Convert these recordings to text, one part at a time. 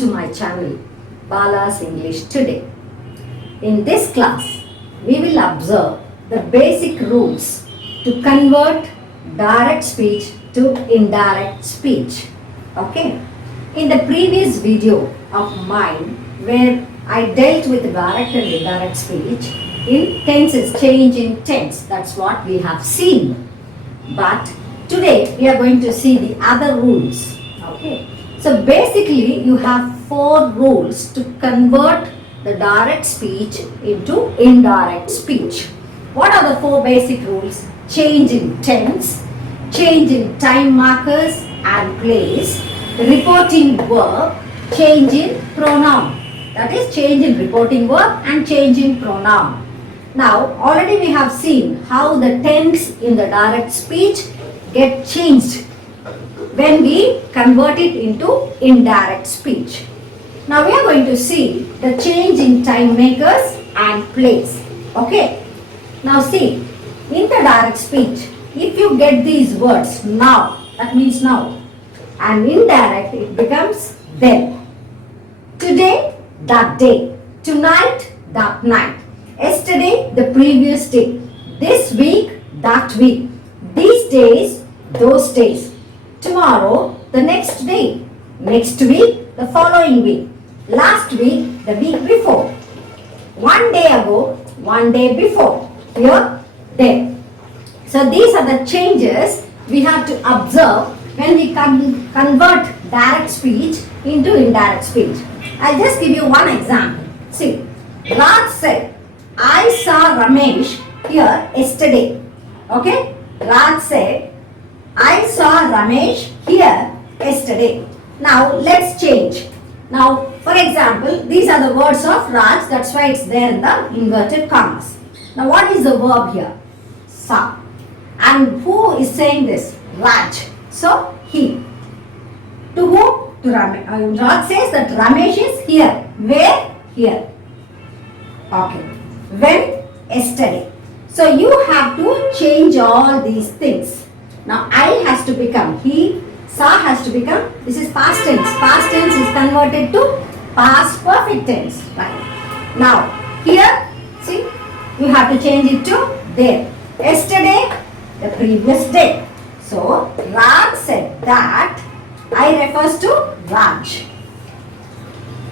to my channel Bala's English Today. In this class, we will observe the basic rules to convert direct speech to indirect speech. Okay. In the previous video of mine where I dealt with direct and indirect speech, in tenses, change in tense, that's what we have seen. But today we are going to see the other rules. Okay. So basically you have 4 rules to convert the direct speech into indirect speech. What are the 4 basic rules? Change in tense, change in time markers and place, reporting verb, change in pronoun. That is change in reporting verb and change in pronoun. Now already we have seen how the tense in the direct speech get changed when we convert it into indirect speech. Now we are going to see the change in time makers and place. Okay. Now see, in the direct speech, if you get these words now, that means now, and indirect it becomes then. Today, that day. Tonight, that night. Yesterday, the previous day. This week, that week. These days, those days. Tomorrow, the next day. Next week, the following week. Last week, the week before. One day ago, one day before. Here, there. So these are the changes we have to observe when we convert direct speech into indirect speech. I'll just give you one example. See, Raj said, I saw Ramesh here yesterday. Okay? Raj said, I saw Ramesh here yesterday. Now let's change. Now, for example, these are the words of Raj, that's why it's there in the inverted commas. Now what is the verb here? Saw. And who is saying this? Raj. So, he. To whom? To Ramesh. Raj says that Ramesh is here. Where? Here. Okay. When? Yesterday. So, you have to change all these things. Now, I has to become he. Saw has to become, this is past tense. Past tense is converted to past perfect tense. Right. Now, here, see, you have to change it to there. Yesterday, the previous day. So, Raj said that, I refers to Raj.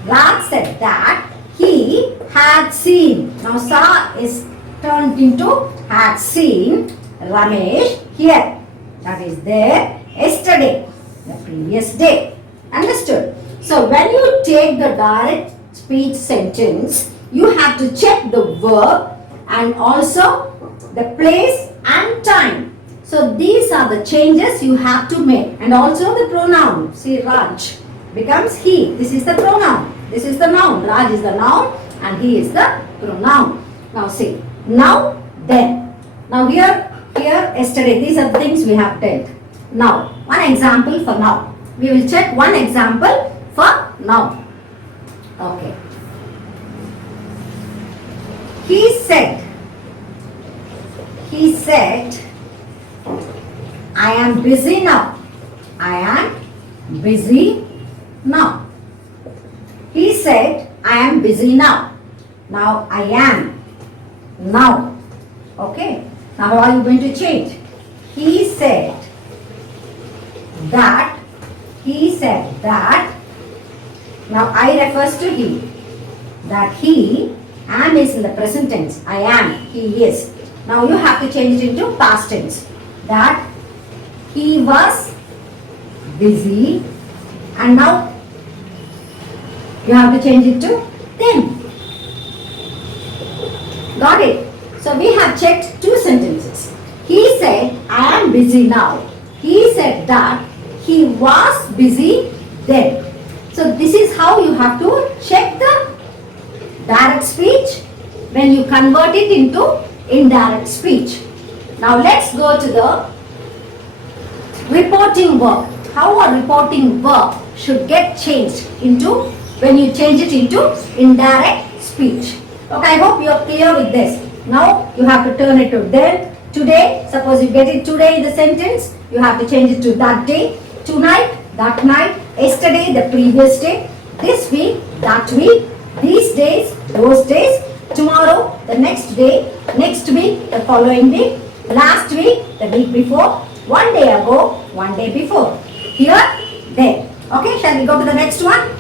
Raj said that he had seen. Now, saw is turned into had seen Ramesh here. That is there yesterday, the previous day. Understood? So, when you take the direct speech sentence, you have to check the verb and also the place and time. So these are the changes you have to make, and also the pronoun. See, Raj becomes he. This is the pronoun. This is the noun. Raj is the noun and he is the pronoun. Now see, now, then. Now here, yesterday. These are the things we have dealt. Now, one example for now. We will check one example for now. Okay. He said, I am busy now. I am busy now. He said, I am busy now. Now I am. Now. Okay. Now how are you going to change? He said that. Now I refers to he. That he, am is in the present tense. I am. He is. Now you have to change it into past tense. That he was busy, and now you have to change it to then. Got it? So we have checked 2 sentences. He said, I am busy now. He said that he was busy then. So this is how you have to check the direct speech when you convert it into indirect speech. Now let's go to the reporting verb. How a reporting verb should get changed into when you change it into indirect speech. Okay, I hope you are clear with this. Now you have to turn it to then, today. Suppose you get it today in the sentence, you have to change it to that day, tonight, that night, yesterday, the previous day, this week, that week, these days, those days, tomorrow, the next day, next week, the following week, last week, the week before, one day ago, one day before. Here, there. Okay, shall we go to the next one?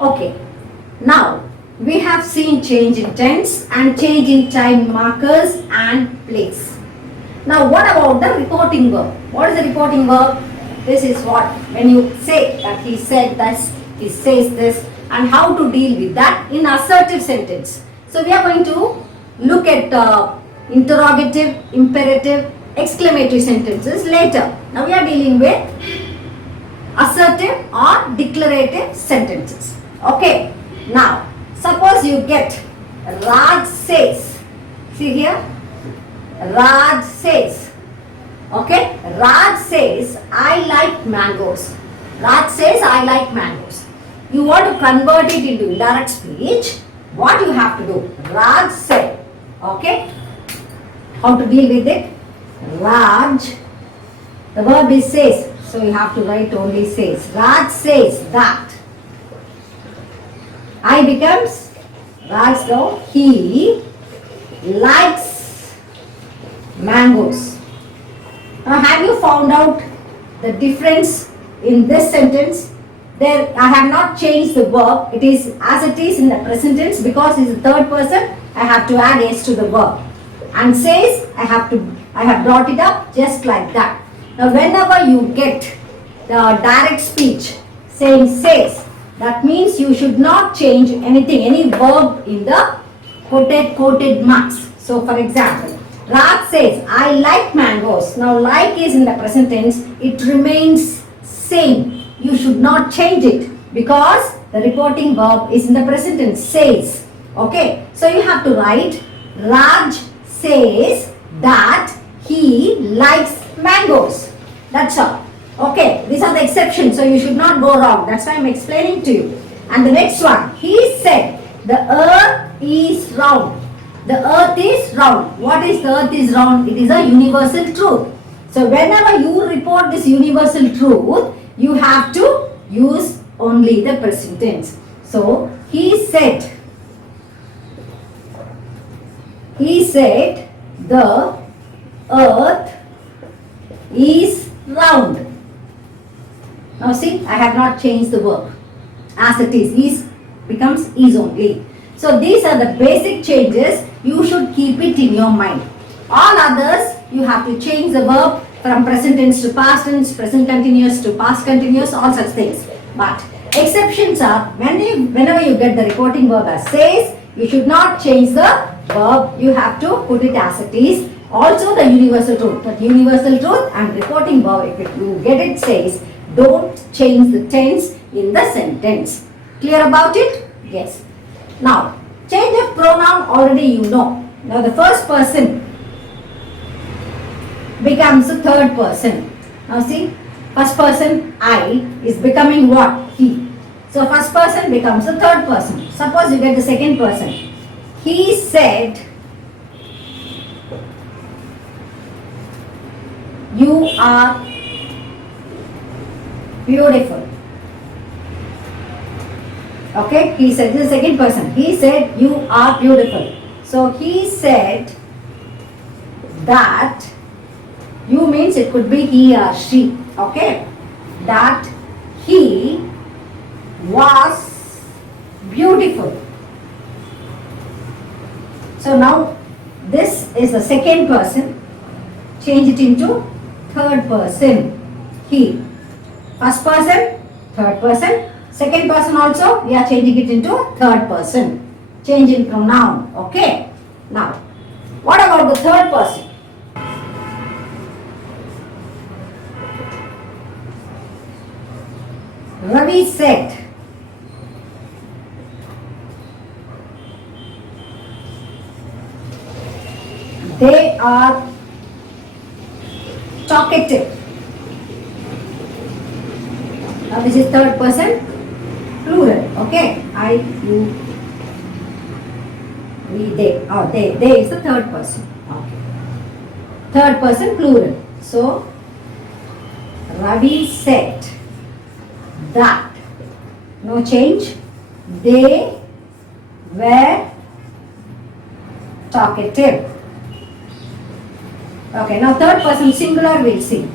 Okay, now we have seen change in tense and change in time markers and place. Now what about the reporting verb? What is the reporting verb? This is what, when you say that he said this, he says this, and how to deal with that in assertive sentence. So we are going to look at interrogative, imperative, exclamatory sentences later. Now we are dealing with assertive or declarative sentences. Okay. Now, suppose you get Raj says. See here. Raj says. Okay. Raj says, I like mangoes. Raj says, I like mangoes. You want to convert it into indirect speech. What you have to do? Raj said. Okay. How to deal with it? Raj. The verb is says. So you have to write only says. Raj says that. I becomes Raj now. He likes mangoes. Now have you found out the difference in this sentence? There I have not changed the verb. It is as it is in the present tense because it is the third person. I have to add s to the verb. And says I have brought it up just like that. Now whenever you get the direct speech saying says, that means you should not change anything, any verb in the quoted marks. So for example, Raj says, I like mangoes. Now like is in the present tense, it remains same. You should not change it because the reporting verb is in the present tense, says. Okay, so you have to write Raj says that he likes mangoes. That's all. Okay, these are the exceptions, so you should not go wrong. That's why I'm explaining to you. And the next one, he said, the earth is round. The earth is round. What is the earth is round? It is a universal truth. So whenever you report this universal truth, you have to use only the present tense. So he said the earth is round. Now see, I have not changed the verb. As it is becomes is only. So these are the basic changes. You should keep it in your mind. All others, you have to change the verb from present tense to past tense, present continuous to past continuous, all such things. But exceptions are, whenever you get the reporting verb as says, you should not change the verb. You have to put it as it is. Also the universal truth. But universal truth and reporting verb, if you get it says, don't change the tense in the sentence. Clear about it? Yes. Now, change of pronoun already you know. Now the first person becomes the third person. Now see, first person I is becoming what? He. So first person becomes the third person. Suppose you get the second person. He said, you are beautiful. Okay, he said, this is the second person. He said, you are beautiful. So he said that, you means it could be he or she. Okay, that he was beautiful. So now this is the second person. Change it into third person. He. First person, third person. Second person also, we are changing it into third person. Change in pronoun. Okay. Now, what about the third person? Ravi said, they are talkative. Now this is third person, plural. Okay, I, you, we, they. Oh, they is the third person. Okay, third person plural. So Ravi said that no change. They were talkative. Okay, now third person singular we'll see.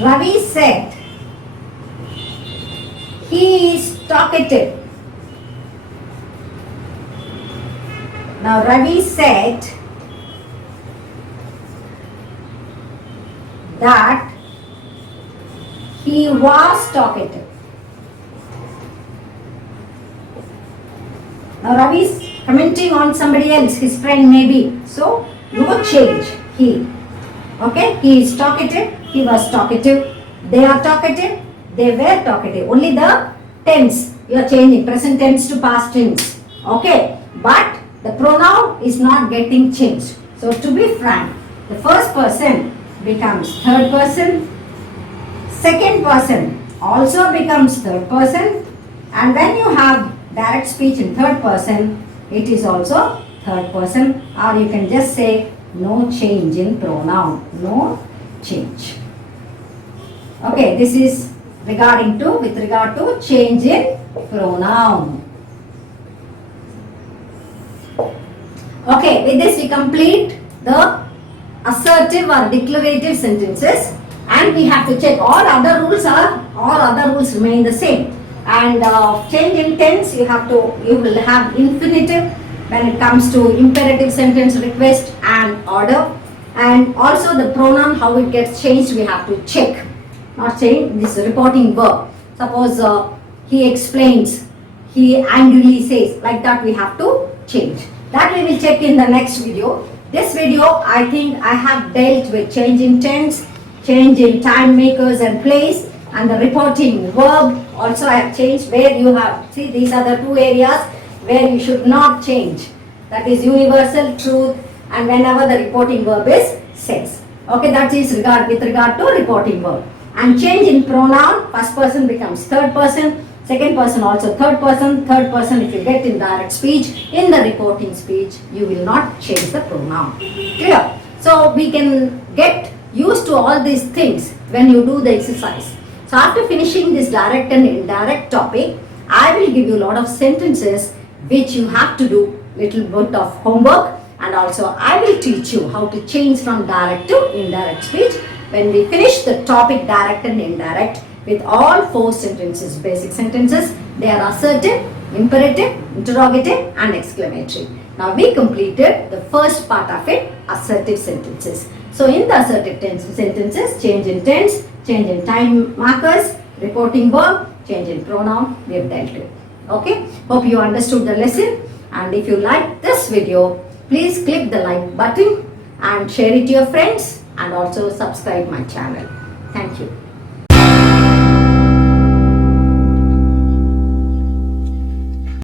Ravi said he is talkative. Now Ravi said that he was talkative. Now Ravi is commenting on somebody else, his friend maybe. So no change. He. Okay, he is talkative, he was talkative. They are talkative, they were talkative. Only the tense you are changing, present tense to past tense. Okay, but the pronoun is not getting changed. So to be frank, the first person becomes third person, second person also becomes third person, and when you have direct speech in third person, it is also third person, or you can just say no change in pronoun, no change. Okay, this is with regard to change in pronoun. Okay, with this we complete the assertive or declarative sentences, and we have to check all other rules remain the same. And change in tense, you will have infinitive when it comes to imperative sentence, request and order, and also the pronoun, how it gets changed, we have to check. Not change, this reporting verb. Suppose he explains, he angrily says, like that we have to change. That we will check in the next video. This video, I think I have dealt with change in tense, change in time, makers and place, and the reporting verb. Also I have changed where you have, see, these are the two areas where you should not change. That is universal truth, and whenever the reporting verb is says. Okay, that is with regard to reporting verb. And change in pronoun, first person becomes third person, second person also third person if you get in direct speech. In the reporting speech, you will not change the pronoun. Clear? So we can get used to all these things when you do the exercise. So after finishing this direct and indirect topic, I will give you a lot of sentences which you have to do little bit of homework, and also I will teach you how to change from direct to indirect speech when we finish the topic direct and indirect with all four sentences, basic sentences. They are assertive, imperative, interrogative and exclamatory. Now we completed the first part of it, assertive sentences. So in the assertive sentences, change in tense, change in time markers, reporting verb, change in pronoun we have dealt with. Okay, hope you understood the lesson, and if you like this video, please click the like button and share it to your friends, and also subscribe my channel. Thank you.